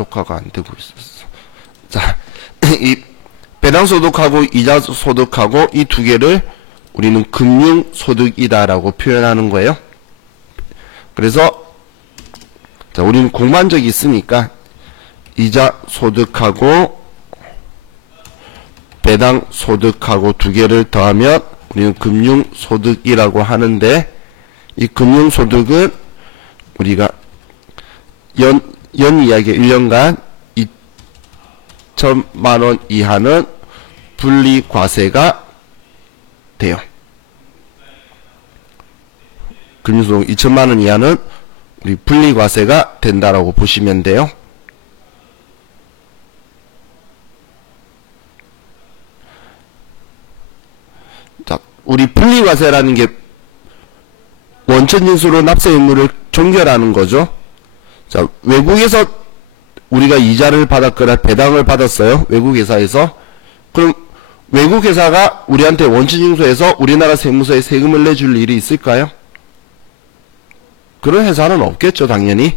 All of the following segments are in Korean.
녹화가 안 되고 있었어. 자, 이 배당소득하고 이자소득하고 이 두 개를 우리는 금융소득이다라고 표현하는 거예요. 그래서 자, 우리는 공부한 적이 있으니까 이자소득하고 배당소득하고 두 개를 더하면 우리는 금융소득이라고 하는데, 이 금융소득은 우리가 연 이야기 1년간 2천만원 이하는 분리과세가 돼요. 금융소득 2천만원 이하는 우리 분리과세가 된다라고 보시면 돼요. 자, 우리 분리과세라는 게 원천징수로 납세 의무를 종결하는 거죠. 자, 외국에서 우리가 이자를 받았거나 배당을 받았어요. 외국 회사에서. 그럼 외국 회사가 우리한테 원천징수해서 우리나라 세무서에 세금을 내줄 일이 있을까요? 그런 회사는 없겠죠, 당연히.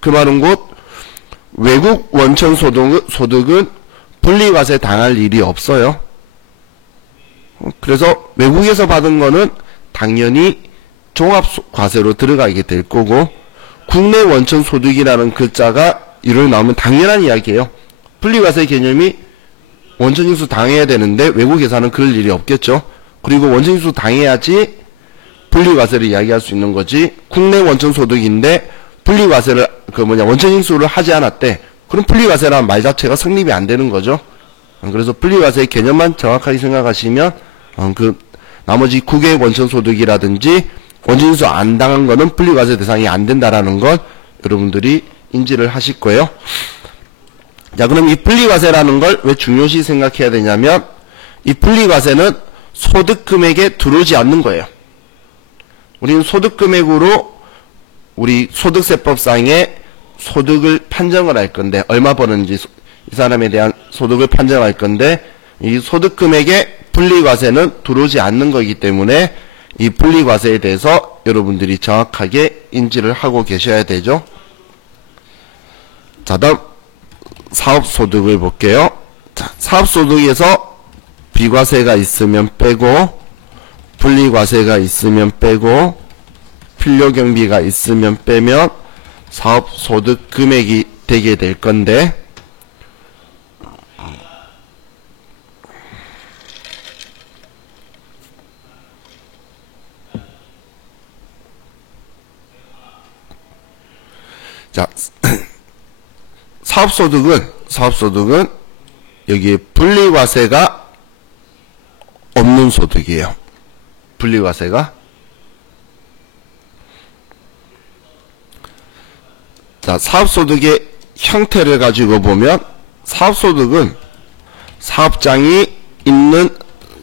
그 말은 곧 외국 원천 소득은 분리과세 당할 일이 없어요. 그래서 외국에서 받은 거는 당연히 종합과세로 들어가게 될 거고, 국내 원천 소득이라는 글자가 이를 나오면 당연한 이야기예요. 분리과세 개념이 원천징수 당해야 되는데 외국 회사는 그럴 일이 없겠죠. 그리고 원천징수 당해야지 분리과세를 이야기할 수 있는 거지. 국내 원천소득인데 분리과세를 원천징수를 하지 않았대. 그럼 분리과세라는 말 자체가 성립이 안 되는 거죠. 그래서 분리과세의 개념만 정확하게 생각하시면 그 나머지 국외 원천소득이라든지 원천징수 안 당한 거는 분리과세 대상이 안 된다라는 건 여러분들이 인지를 하실 거예요. 자, 그럼 이 분리과세라는 걸 왜 중요시 생각해야 되냐면, 이 분리과세는 소득금액에 들어오지 않는 거예요. 우리는 소득금액으로 우리 소득세법상에 소득을 판정을 할 건데, 얼마 버는지 이 사람에 대한 소득을 판정할 건데, 이 소득금액에 분리과세는 들어오지 않는 거기 때문에 이 분리과세에 대해서 여러분들이 정확하게 인지를 하고 계셔야 되죠. 자, 다음 사업소득을 볼게요. 자, 사업소득에서 비과세가 있으면 빼고, 분리과세가 있으면 빼고, 필요경비가 있으면 빼면 사업소득 금액이 되게 될 건데, 자, 사업소득은 여기에 분리과세가 없는 소득이에요. 분리과세가. 자, 사업소득의 형태를 가지고 보면, 사업소득은 사업장이 있는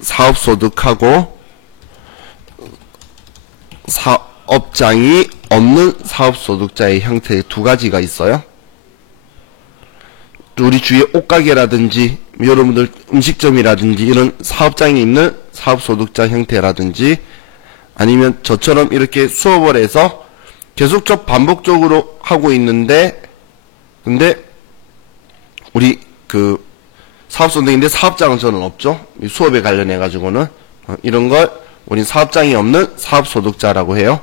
사업소득하고 사업장이 없는 사업소득자의 형태 두 가지가 있어요. 우리 주위에 옷가게라든지 여러분들 음식점이라든지 이런 사업장이 있는 사업소득자 형태라든지, 아니면 저처럼 이렇게 수업을 해서 계속적 반복적으로 하고 있는데, 근데 우리 그 사업소득인데 사업장은 저는 없죠. 수업에 관련해 가지고는 이런 걸 우리 사업장이 없는 사업소득자라고 해요.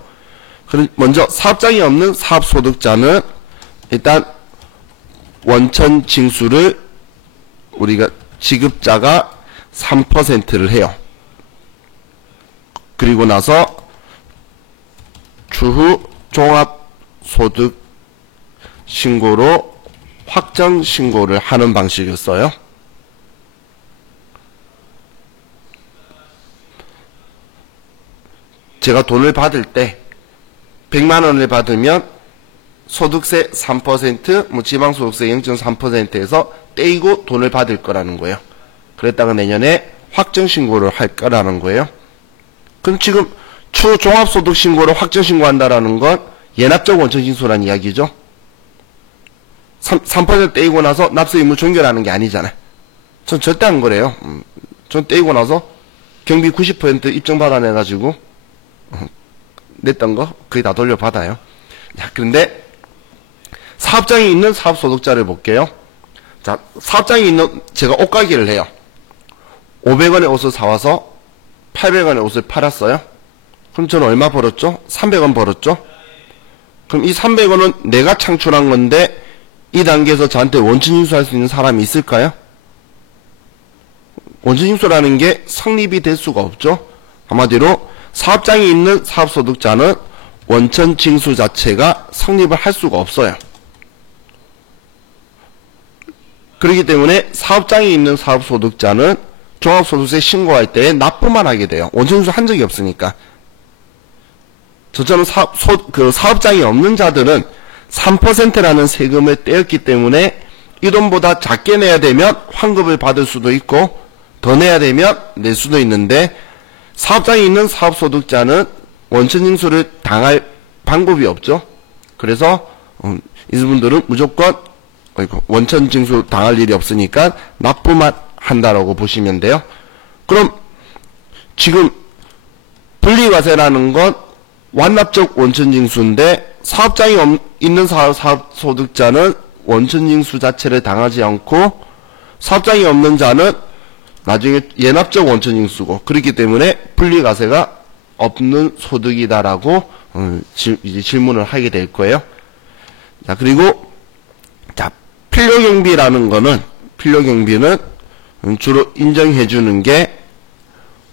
먼저 사업장이 없는 사업소득자는 일단 원천징수를 우리가 지급자가 3%를 해요. 그리고 나서 추후 종합소득 신고로 확정 신고를 하는 방식을 써요. 제가 돈을 받을 때 100만 원을 받으면 소득세 3%, 지방소득세 0.3%에서 떼이고 돈을 받을 거라는 거예요. 그랬다가 내년에 확정신고를 할 거라는 거예요. 그럼 지금 추후 종합소득 신고를 확정신고한다라는 건 예납적 원천징수라는 이야기죠. 3% 떼이고 나서 납세 의무 종결하는 게 아니잖아요. 전 절대 안 그래요. 전 떼이고 나서 경비 90% 입증 받아내가지고 냈던 거 거의 다 돌려받아요. 야, 그런데 사업장이 있는 사업소득자를 볼게요. 자, 사업장이 있는, 제가 옷가게를 해요. 500원에 옷을 사와서 800원에 옷을 팔았어요. 그럼 저는 얼마 벌었죠? 300원 벌었죠? 그럼 이 300원은 내가 창출한 건데 이 단계에서 저한테 원천징수할 수 있는 사람이 있을까요? 원천징수라는 게 성립이 될 수가 없죠. 한마디로 사업장이 있는 사업소득자는 원천징수 자체가 성립을 할 수가 없어요. 그렇기 때문에 사업장이 있는 사업소득자는 종합소득세 신고할 때 납부만 하게 돼요. 원천징수 한 적이 없으니까. 저처럼 사업장이 없는 자들은 3%라는 세금을 떼었기 때문에 이 돈보다 작게 내야 되면 환급을 받을 수도 있고 더 내야 되면 낼 수도 있는데, 사업장이 있는 사업소득자는 원천징수를 당할 방법이 없죠. 그래서 이분들은 무조건 원천징수 당할 일이 없으니까 납부만 한다라고 보시면 돼요. 그럼 지금 분리과세라는 건 완납적 원천징수인데, 사업장이 있는 사업소득자는 원천징수 자체를 당하지 않고 사업장이 없는 자는 나중에 예납적 원천징수고, 그렇기 때문에 분리과세가 없는 소득이다라고 이제 질문을 하게 될 거예요. 자, 그리고 자, 필요경비라는 거는, 필요경비는 주로 인정해 주는 게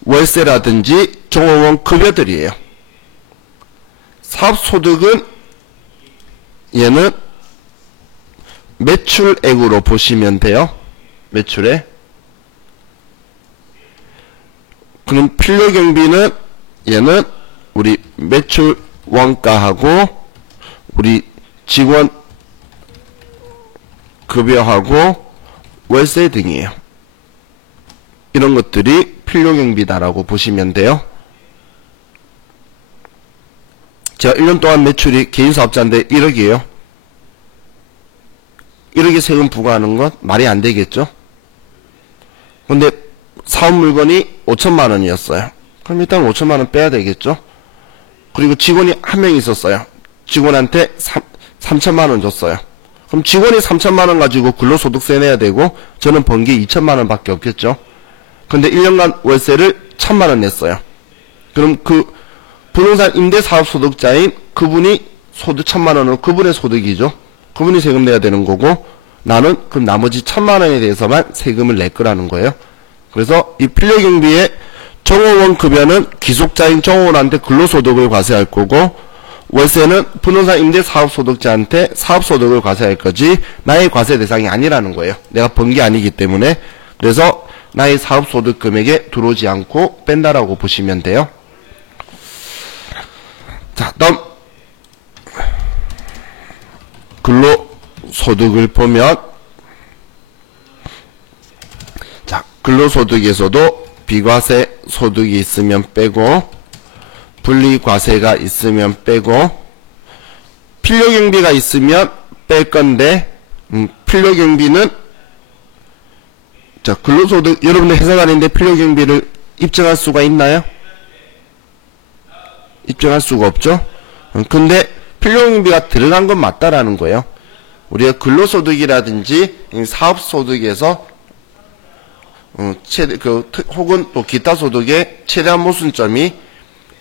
월세라든지 종업원 급여들이에요. 사업소득은 얘는 매출액으로 보시면 돼요. 매출액. 그럼 필요경비는 얘는 우리 매출 원가하고 우리 직원 급여하고 월세 등이에요. 이런 것들이 필요경비다라고 보시면 돼요. 제가 1년 동안 매출이 개인사업자인데 1억이에요. 1억에 세금 부과하는 건 말이 안 되겠죠? 근데 사업 물건이 5천만 원이었어요. 그럼 일단 5천만 원 빼야 되겠죠? 그리고 직원이 한 명 있었어요. 직원한테 3천만 원 줬어요. 그럼 직원이 3천만 원 가지고 근로소득세 내야 되고 저는 번 게 2천만 원 밖에 없겠죠? 근데 1년간 월세를 1,000만 원 냈어요. 그럼 그 부동산 임대사업소득자인 그분이 소득 1,000만 원은 그분의 소득이죠. 그분이 세금 내야 되는 거고, 나는 그럼 나머지 1,000만 원에 대해서만 세금을 낼 거라는 거예요. 그래서 이 필요경비의 종업원 급여는 기속자인 종업원한테 근로소득을 과세할 거고, 월세는 부동산 임대사업소득자한테 사업소득을 과세할 거지 나의 과세 대상이 아니라는 거예요. 내가 번 게 아니기 때문에. 그래서 나의 사업소득 금액에 들어오지 않고 뺀다라고 보시면 돼요. 자, 다음 근로소득을 보면, 자, 근로소득에서도 비과세 소득이 있으면 빼고 분리과세가 있으면 빼고 필요경비가 있으면 뺄 건데, 필요경비는, 자, 근로소득 여러분들 회사가 아닌데 필요경비를 입증할 수가 있나요? 입증할 수가 없죠. 근데 필요경비가 들어간 건 맞다라는 거예요. 우리가 근로소득이라든지 사업소득에서 혹은 또 기타 소득의 최대한 모순점이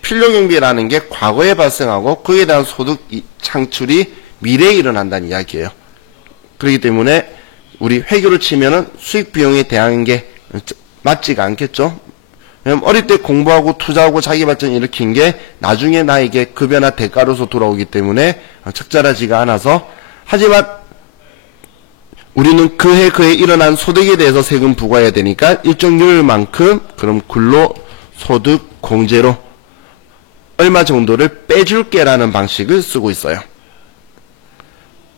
필요경비라는 게 과거에 발생하고 그에 대한 소득 창출이 미래에 일어난다는 이야기예요. 그렇기 때문에 우리 회교를 치면은 수익 비용에 대한 게 맞지가 않겠죠. 왜냐면 어릴 때 공부하고 투자하고 자기 발전 일으킨 게 나중에 나에게 급여나 대가로서 돌아오기 때문에 적절하지가 않아서, 하지만 우리는 그해 일어난 소득에 대해서 세금 부과해야 되니까 일정 요율만큼 그럼 근로소득 공제로 얼마 정도를 빼줄게 라는 방식을 쓰고 있어요.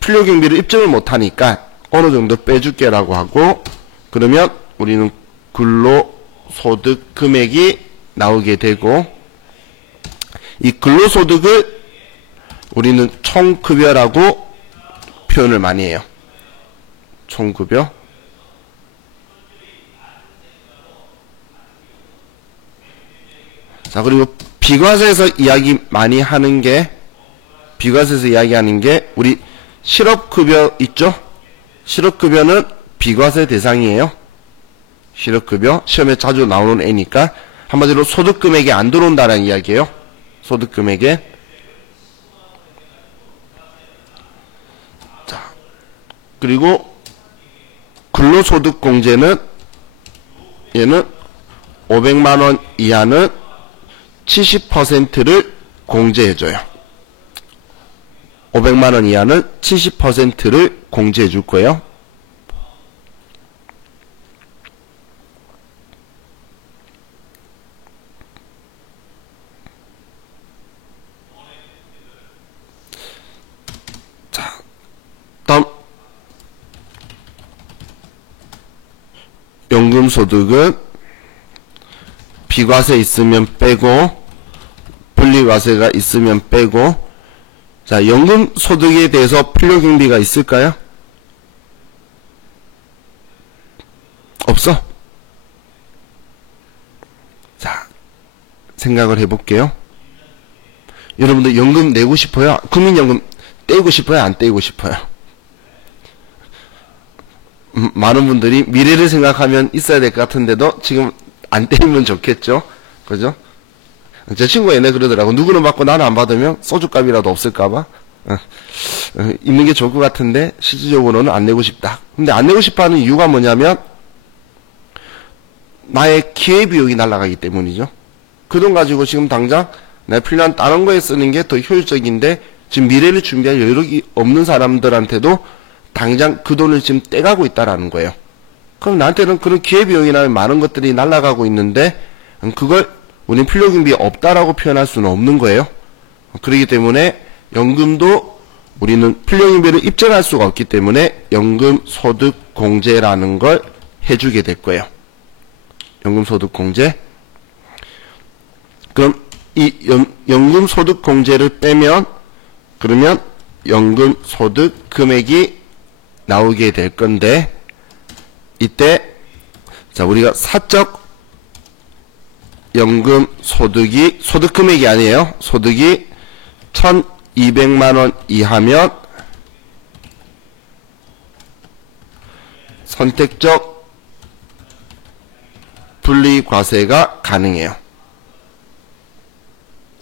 필요경비를 입증을 못하니까 어느 정도 빼줄게 라고 하고, 그러면 우리는 근로소득 금액이 나오게 되고, 이 근로소득을 우리는 총급여라고 표현을 많이 해요. 총급여. 자, 그리고 비과세에서 이야기하는 게 우리 실업급여 있죠? 실업급여는 비과세 대상이에요. 실업급여 시험에 자주 나오는 애니까 한마디로 소득금액에 안 들어온다는 이야기예요. 소득금액에. 자, 그리고 근로소득공제는 얘는 500만원 이하는 70%를 공제해줘요. 500만원 이하는 70%를 공제해줄 거예요. 자, 다음 연금소득은 비과세 있으면 빼고 분리과세가 있으면 빼고. 자, 연금소득에 대해서 필요경비가 있을까요? 없어. 자, 생각을 해볼게요. 여러분들 연금 내고 싶어요? 국민연금 떼고 싶어요? 안 떼고 싶어요? 많은 분들이 미래를 생각하면 있어야 될 것 같은데도 지금 안 떼면 좋겠죠? 그죠? 제 친구가 얘네 그러더라고. 누구는 받고 나는 안 받으면 소주값이라도 없을까봐 있는 게 좋을 것 같은데 실질적으로는 안 내고 싶다. 근데 안 내고 싶어 하는 이유가 뭐냐면 나의 기회비용이 날아가기 때문이죠. 그 돈 가지고 지금 당장 내가 필요한 다른 거에 쓰는 게 더 효율적인데 지금 미래를 준비할 여력이 없는 사람들한테도 당장 그 돈을 지금 떼가고 있다라는 거예요. 그럼 나한테는 그런 기회비용이나 많은 것들이 날아가고 있는데 그걸 우리는 필요경비 없다라고 표현할 수는 없는 거예요. 그렇기 때문에 연금도 우리는 필요경비를 입증할 수가 없기 때문에 연금소득공제라는 걸 해주게 될 거예요. 연금소득공제. 그럼 이 연금소득공제를 빼면 그러면 연금소득 금액이 나오게 될 건데 이때 자 우리가 사적 연금 소득이 소득 금액이 아니에요. 소득이 1,200만원 이하면 선택적 분리과세가 가능해요.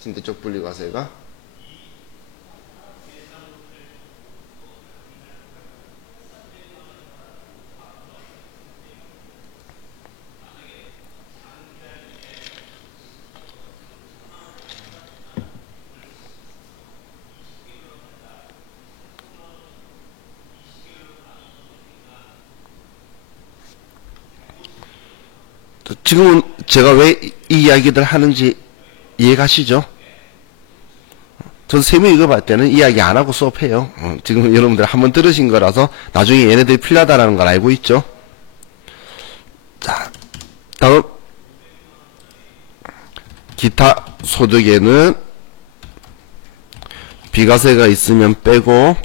선택적 분리과세가 지금은 제가 왜 이 이야기들 하는지 이해가시죠? 전 세무 이급할 때는 이야기 안 하고 수업해요. 지금 여러분들 한번 들으신 거라서 나중에 얘네들이 필요하다는 걸 알고 있죠? 자, 다음 기타 소득에는 비과세가 있으면 빼고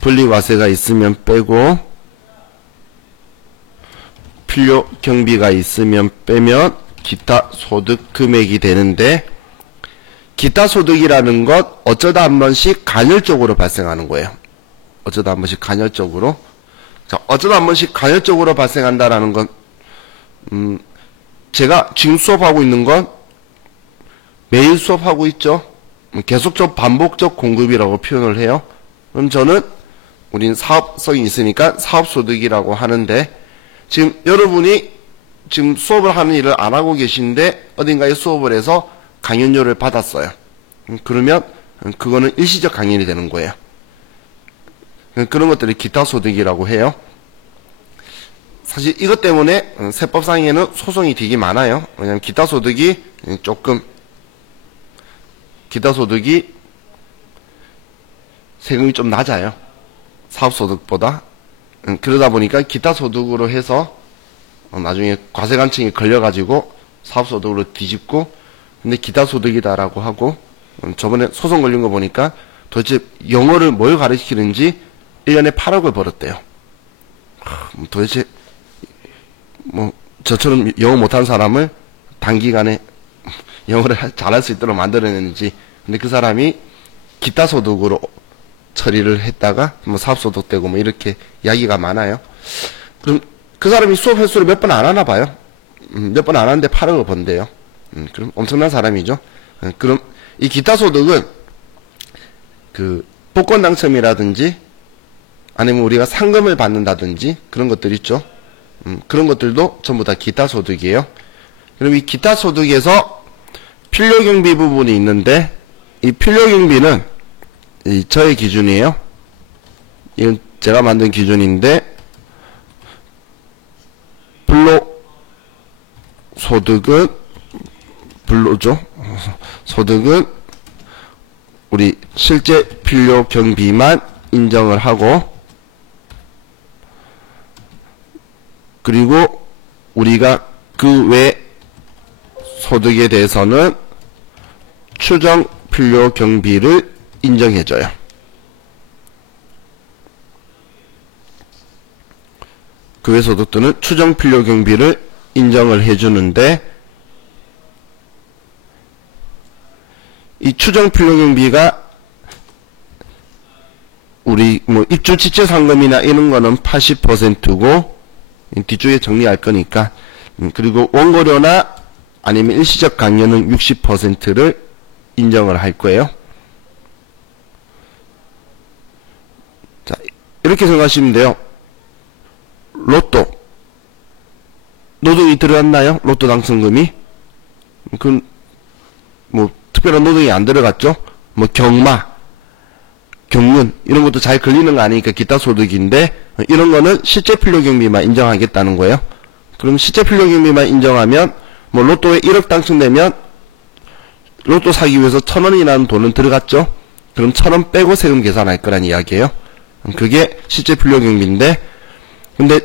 분리과세가 있으면 빼고 필요 경비가 있으면 빼면 기타 소득 금액이 되는데 기타 소득이라는 것 어쩌다 한 번씩 간헐적으로 발생하는 거예요. 어쩌다 한 번씩 간헐적으로. 자, 어쩌다 한 번씩 간헐적으로 발생한다라는 건 제가 지금 수업하고 있는 건 매일 수업하고 있죠. 계속적 반복적 공급이라고 표현을 해요. 그럼 저는 우린 사업성이 있으니까 사업소득이라고 하는데 지금 여러분이 지금 수업을 하는 일을 안 하고 계신데 어딘가에 수업을 해서 강연료를 받았어요. 그러면 그거는 일시적 강연이 되는 거예요. 그런 것들이 기타 소득이라고 해요. 사실 이것 때문에 세법상에는 소송이 되게 많아요. 왜냐하면 기타 소득이 세금이 좀 낮아요. 사업소득보다. 그러다 보니까 기타 소득으로 해서 나중에 과세관청에 걸려가지고 사업소득으로 뒤집고 근데 기타 소득이다라고 하고 저번에 소송 걸린 거 보니까 도대체 영어를 뭘 가르치는지 1년에 8억을 벌었대요. 도대체 뭐 저처럼 영어 못하는 사람을 단기간에 영어를 잘할 수 있도록 만들어냈는지. 근데 그 사람이 기타 소득으로 처리를 했다가 뭐 사업소득되고 뭐 이렇게 이야기가 많아요. 그럼 그 사람이 수업 횟수를 몇 번 안 하나 봐요. 몇 번 안 하는데 8억을 번대요. 그럼 엄청난 사람이죠. 그럼 이 기타 소득은 그 복권 당첨이라든지 아니면 우리가 상금을 받는다든지 그런 것들 있죠. 그런 것들도 전부 다 기타 소득이에요. 그럼 이 기타 소득에서 필요경비 부분이 있는데 이 필요경비는 저의 기준이에요. 이건 제가 만든 기준인데 소득은 우리 실제 필요경비만 인정을 하고 그리고 우리가 그 외 소득에 대해서는 추정 필요 경비를 인정해줘요. 그 외 소득들은 추정 필요 경비를 인정을 해주는데 이 추정 필요 경비가 우리 뭐 입주 지체 상금이나 이런 거는 80%고 뒤쪽에 정리할 거니까 그리고 원고료나 아니면 일시적 강연은 60%를 인정을 할 거예요. 자, 이렇게 생각하시면 돼요. 로또 노동이 들어갔나요? 로또 당첨금이? 그 뭐 특별한 노동이 안 들어갔죠? 뭐 경마, 경륜 이런 것도 잘 걸리는 거 아니니까 기타 소득인데 이런 거는 실제 필요 경비만 인정하겠다는 거예요. 그럼 실제 필요 경비만 인정하면 뭐 로또에 1억 당첨되면 로또 사기 위해서 1,000원이라는 돈은 들어갔죠? 그럼 1,000원 빼고 세금 계산할 거란 이야기예요. 그게 실제 필요 경비인데 근데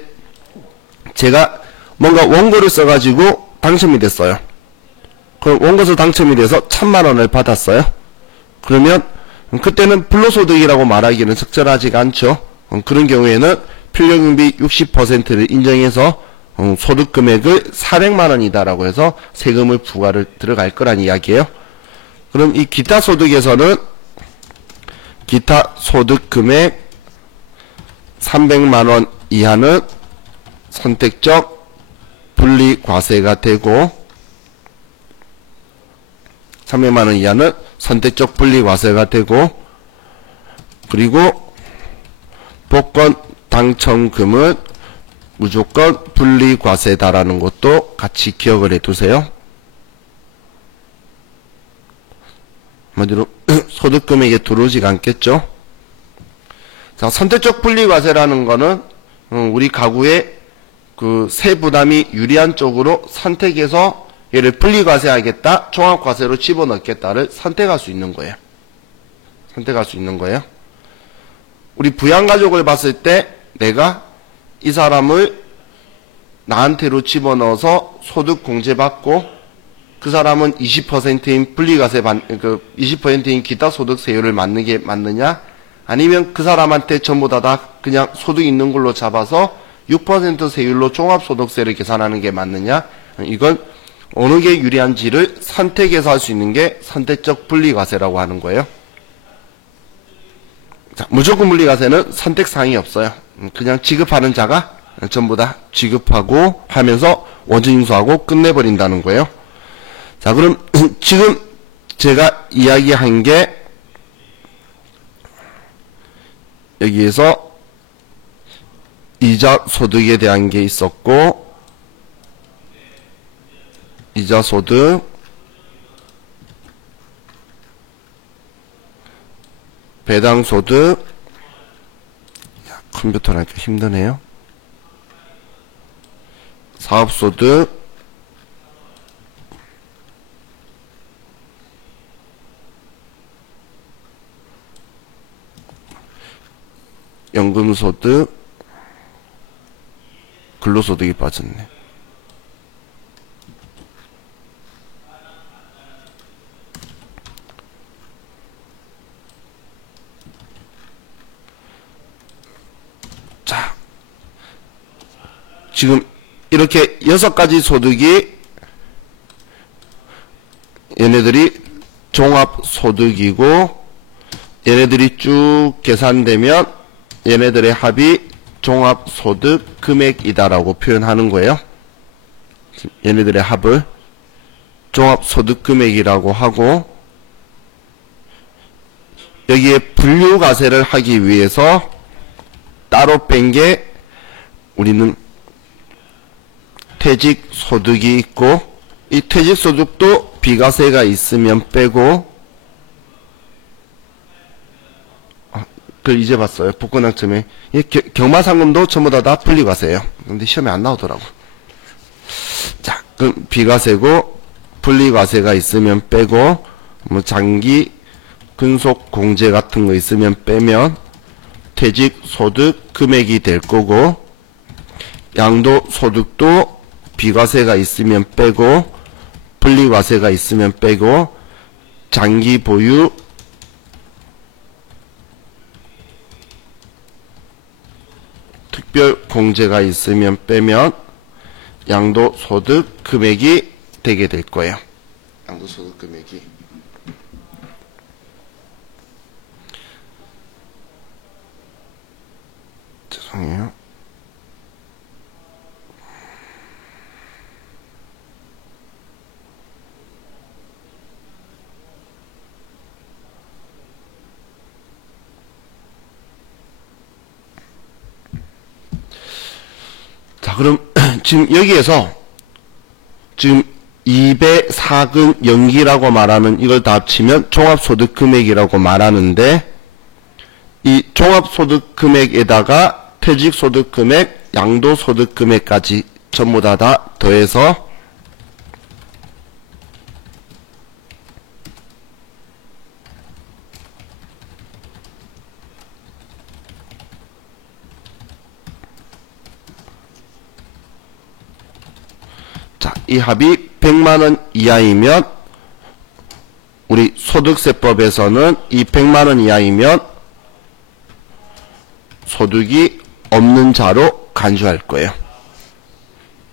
제가 뭔가 원고를 써가지고 당첨이 됐어요. 그럼 원고서 당첨이 돼서 1,000만원을 받았어요. 그러면 그때는 불로소득이라고 말하기는 적절하지가 않죠. 그런 경우에는 필요경비 60%를 인정해서 소득 금액을 400만원이다라고 해서 세금을 부과를 들어갈 거란 이야기예요. 그럼 이 기타 소득에서는 기타 소득 금액 300만원 이하는 선택적 분리과세가 되고 300만원 이하는 선택적 분리과세가 되고 그리고 복권 당첨금은 무조건 분리과세다라는 것도 같이 기억을 해두세요. 한마디로 소득금액에 들어오지가 않겠죠. 자, 선택적 분리과세라는 거는 우리 가구의 그 세부담이 유리한 쪽으로 선택해서 얘를 분리과세하겠다, 종합과세로 집어넣겠다를 선택할 수 있는 거예요. 선택할 수 있는 거예요. 우리 부양가족을 봤을 때 내가 이 사람을 나한테로 집어넣어서 소득 공제받고 그 사람은 20%인 분리과세 20%인 기타 소득세율을 맞는 게 맞느냐? 아니면 그 사람한테 전부 다 그냥 소득 있는 걸로 잡아서 6% 세율로 종합소득세를 계산하는 게 맞느냐? 이건 어느 게 유리한지를 선택해서 할 수 있는 게 선택적 분리과세라고 하는 거예요. 자, 무조건 분리과세는 선택사항이 없어요. 그냥 지급하는 자가 전부 다 지급하고 하면서 원천징수하고 끝내버린다는 거예요. 자, 그럼 지금 제가 이야기한 게 여기에서 이자 소득에 대한 게 있었고 이자 소득 배당 소득 컴퓨터라니까 힘드네요. 사업 소득 연금 소득 근로소득이 빠졌네. 자, 지금 이렇게 6가지 소득이 얘네들이 종합소득이고 얘네들이 쭉 계산되면 얘네들의 합이 종합소득 금액이다라고 표현하는 거예요. 얘네들의 합을 종합소득 금액이라고 하고, 여기에 분류과세를 하기 위해서 따로 뺀 게 우리는 퇴직소득이 있고, 이 퇴직소득도 비과세가 있으면 빼고, 그걸 이제 봤어요. 복권학점에. 경마상금도 전부 다 분리과세예요. 근데 시험에 안 나오더라고. 자, 그럼 비과세고, 분리과세가 있으면 빼고, 뭐 장기 근속공제 같은 거 있으면 빼면 퇴직소득 금액이 될 거고, 양도소득도 비과세가 있으면 빼고, 분리과세가 있으면 빼고, 장기 보유, 특별공제가 있으면 빼면 양도소득 금액이 되게 될 거예요. 양도소득 금액이. 죄송해요. 자, 그럼 지금 여기에서 지금 2배 4금 연기라고 말하는 이걸 다 합치면 종합소득 금액이라고 말하는데, 이 종합소득 금액에다가 퇴직소득 금액, 양도소득 금액까지 전부 다 더해서 자, 이 합이 100만원 이하이면, 우리 소득세법에서는 이 100만원 이하이면 소득이 없는 자로 간주할 거예요.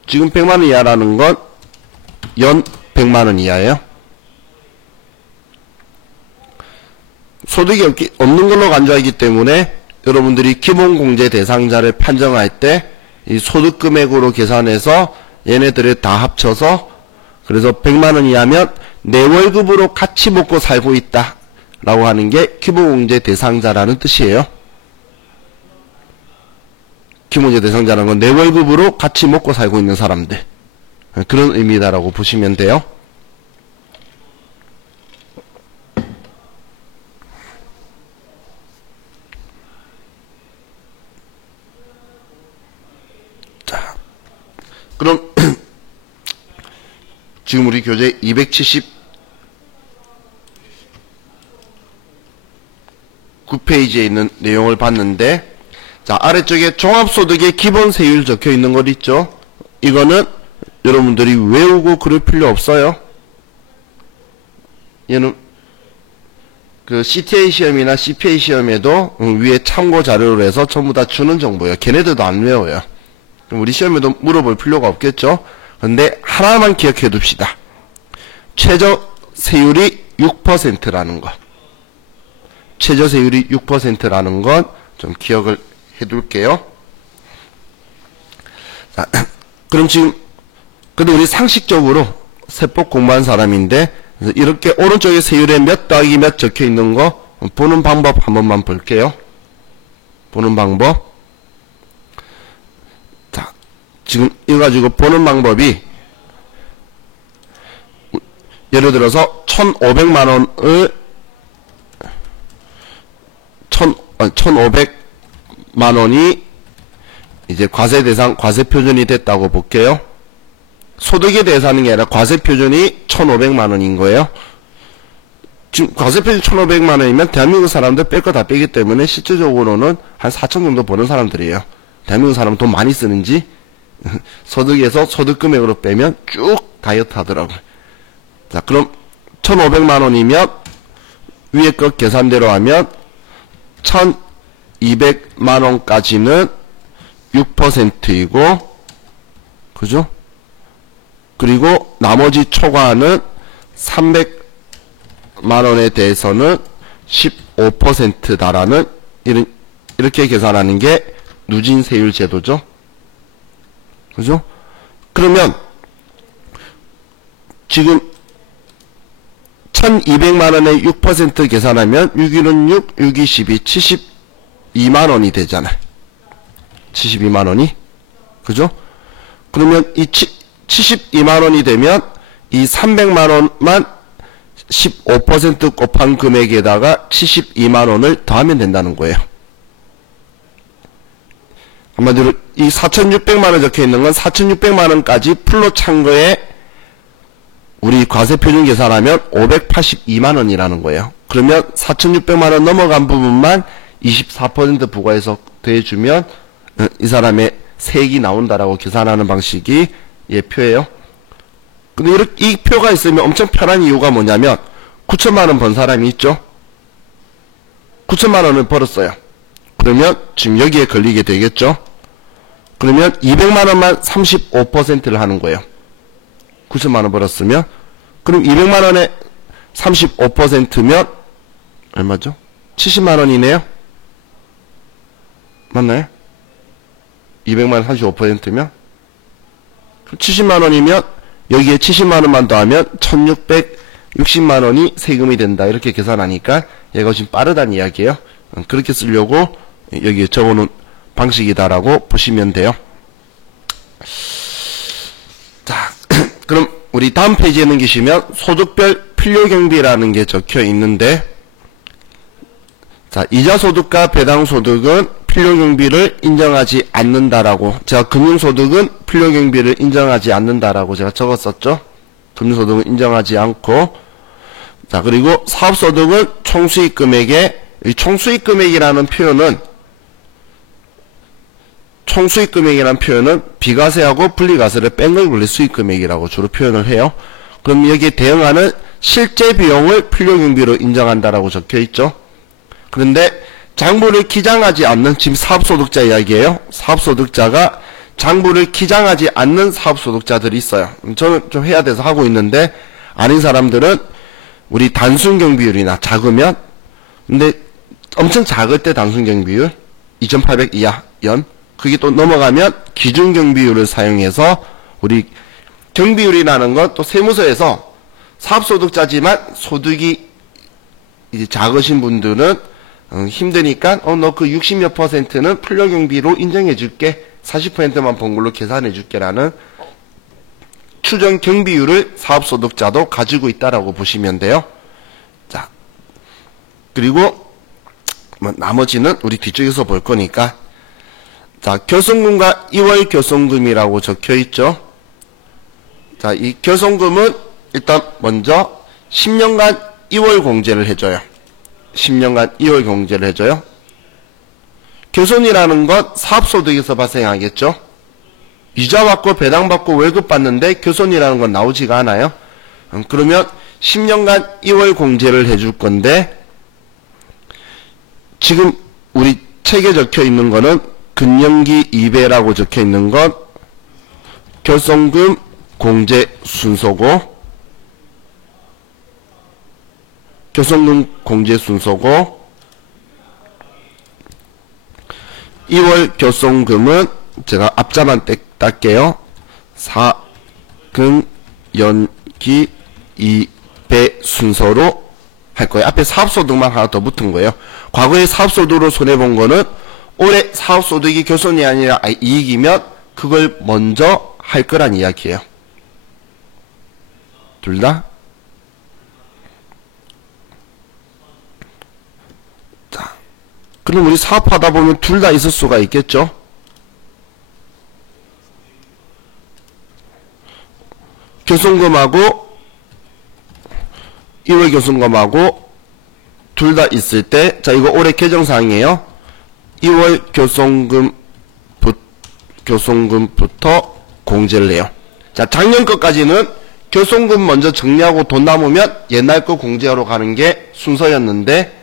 지금 100만원 이하라는 건 연 100만원 이하예요. 소득이 없는 걸로 간주하기 때문에 여러분들이 기본공제 대상자를 판정할 때 이 소득금액으로 계산해서 얘네들을 다 합쳐서, 그래서 100만원 이하면 내 월급으로 같이 먹고 살고 있다 라고 하는 게 기본공제 대상자라는 뜻이에요. 기본공제 대상자라는 건 내 월급으로 같이 먹고 살고 있는 사람들, 그런 의미다라고 보시면 돼요. 자, 그럼 지금 우리 교재 279페이지에 있는 내용을 봤는데, 자, 아래쪽에 종합소득의 기본세율 적혀 있는 것 있죠? 이거는 여러분들이 외우고 그럴 필요 없어요. 얘는 그 CTA 시험이나 CPA 시험에도 위에 참고 자료로 해서 전부 다 주는 정보예요. 걔네들도 안 외워요. 우리 시험에도 물어볼 필요가 없겠죠? 근데 하나만 기억해 둡시다. 최저세율이 6%라는 거. 최저세율이 6%라는 건 좀 기억을 해 둘게요. 자, 그럼 지금, 근데 우리 상식적으로 세법 공부한 사람인데, 이렇게 오른쪽에 세율에 몇 더하기 몇 적혀 있는 거 보는 방법 한 번만 볼게요. 보는 방법. 자, 지금 이거 가지고 보는 방법이, 예를 들어서 1,500만원을 1,500만원이 이제 과세 대상, 과세 표준이 됐다고 볼게요. 소득에 대해서 하는 게 아니라 과세 표준이 1,500만원인 거예요. 지금 과세 표준 1,500만원이면 대한민국 사람들 뺄 거 다 빼기 때문에 실질적으로는 한 4천 정도 버는 사람들이에요. 대한민국 사람 돈 많이 쓰는지 소득에서 소득 금액으로 빼면 쭉 다이어트 하더라고요. 자, 그럼 1,500만원이면 위에 것 계산대로 하면 1,200만원까지는 6%이고, 그죠? 그리고 나머지 초과하는 300만원에 대해서는 35%다라는 이렇게 계산하는 게 누진세율 제도죠. 그죠? 그러면 지금 1200만원에 6% 계산하면 6일은 6, 6이 12, 72만원이 되잖아요. 72만원이. 그죠? 그러면 이 72만원이 되면 이 300만원만 15% 곱한 금액에다가 72만원을 더하면 된다는 거예요. 한마디로 이 4,600만원 적혀있는 건 4,600만원까지 풀로 찬 거에 우리 과세표준 계산하면 582만원이라는 거예요. 그러면 4,600만원 넘어간 부분만 24% 부과해서 더해주면 이 사람의 세액이 나온다라고 계산하는 방식이 표예요. 근데 이 표가 있으면 엄청 편한 이유가 뭐냐면 9천만원 번 사람이 있죠. 9천만원을 벌었어요. 그러면 지금 여기에 걸리게 되겠죠. 그러면 200만원만 35%를 하는 거예요. 9천만원 벌었으면. 그럼 200만원에 35%면 얼마죠? 70만원이네요. 맞나요? 200만원 35%면 70만원이면 여기에 70만원만 더하면 1660만원이 세금이 된다. 이렇게 계산하니까 얘가 지금 빠르다는 이야기예요. 그렇게 쓰려고 여기에 적어놓은 방식이다라고 보시면 돼요. 자, 그럼 우리 다음 페이지에 넘기시면 소득별 필요경비라는 게 적혀 있는데, 자, 이자소득과 배당소득은 필요경비를 인정하지 않는다라고, 제가 금융소득은 필요경비를 인정하지 않는다라고 제가 적었었죠. 금융소득은 인정하지 않고, 자, 그리고 사업소득은 총수익금액에, 이 총수익금액이라는 표현은 비과세하고 분리과세를 뺀 걸 원래 수익금액이라고 주로 표현을 해요. 그럼 여기에 대응하는 실제 비용을 필요경비로 인정한다라고 적혀있죠. 그런데 장부를 기장하지 않는, 지금 사업소득자 이야기예요. 사업소득자가 장부를 기장하지 않는 사업소득자들이 있어요. 저는 좀 해야 돼서 하고 있는데, 아닌 사람들은 우리 단순경비율이나 작으면, 근데 엄청 작을 때 단순경비율 2,800 이하 연, 그게 또 넘어가면 기준경비율을 사용해서, 우리 경비율이라는 건 또 세무서에서 사업소득자지만 소득이 이제 작으신 분들은 힘드니까 너 그 60몇 %는 필요경비로 인정해줄게, 40%만 번 걸로 계산해줄게 라는 추정 경비율을 사업소득자도 가지고 있다라고 보시면 돼요. 자, 그리고 뭐 나머지는 우리 뒤쪽에서 볼 거니까, 자, 교손금과 2월 교손금이라고 적혀있죠. 자, 이 교손금은 일단 먼저 10년간 2월 공제를 해줘요. 10년간 2월 공제를 해줘요. 교손이라는 건 사업소득에서 발생하겠죠. 이자 받고 배당 받고 월급 받는데 교손이라는 건 나오지가 않아요. 그러면 10년간 2월 공제를 해줄 건데, 지금 우리 책에 적혀 있는 거는 근영기 2배라고 적혀 있는 건 교손금 공제 순서고, 교손금 공제 순서고, 2월 교손금은 제가 앞자만 딸게요. 4금 연기 2배 순서로 할 거예요. 앞에 사업소득만 하나 더 붙은 거예요. 과거에 사업소득으로 손해본 거는 올해 사업소득이 교손이 아니라 이익이면 그걸 먼저 할 거란 이야기예요. 둘 다. 자, 그럼 우리 사업하다 보면 둘 다 있을 수가 있겠죠. 교손금하고 2월 교손금하고 둘 다 있을 때, 자, 이거 올해 개정사항이에요. 2월 교손금부터 공제를 해요. 자, 작년 것까지는 교손금 먼저 정리하고 돈 남으면 옛날 거 공제하러 가는 게 순서였는데,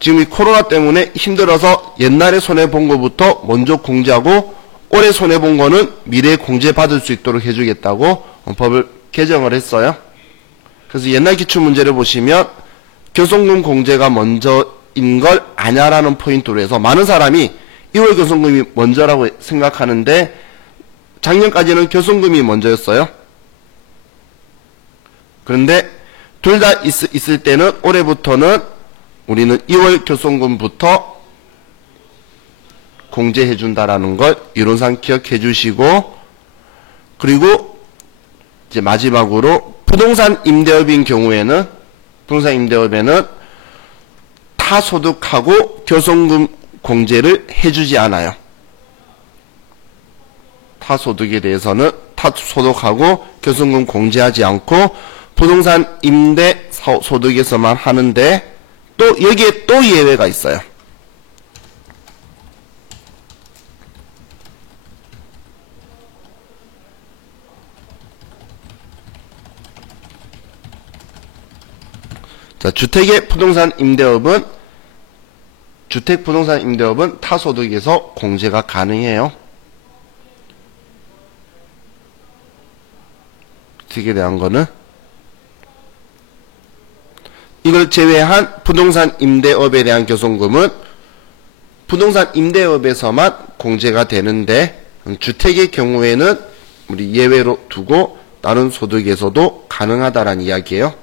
지금 이 코로나 때문에 힘들어서 옛날에 손해본 거부터 먼저 공제하고 올해 손해본 거는 미래에 공제받을 수 있도록 해주겠다고 법을 개정을 했어요. 그래서 옛날 기출문제를 보시면 교손금 공제가 먼저인 걸 아냐라는 포인트로 해서 많은 사람이 2월 교손금이 먼저라고 생각하는데 작년까지는 교손금이 먼저였어요. 그런데 둘 다 있을 때는 올해부터는 우리는 2월 교손금부터 공제해준다라는 걸 이론상 기억해 주시고, 그리고 이제 마지막으로 부동산 임대업인 경우에는 부동산 임대업에는 타소득하고 교손금 공제를 해주지 않아요. 타소득에 대해서는 타소득하고 교손금 공제하지 않고 부동산 임대 소득에서만 하는데, 또 여기에 또 예외가 있어요. 자, 주택 부동산 임대업은 타소득에서 공제가 가능해요. 주택에 대한 거는 이걸 제외한 부동산 임대업에 대한 교손금은 부동산 임대업에서만 공제가 되는데, 주택의 경우에는 우리 예외로 두고 다른 소득에서도 가능하다라는 이야기예요.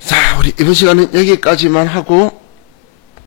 자, 우리 이번 시간은 여기까지만 하고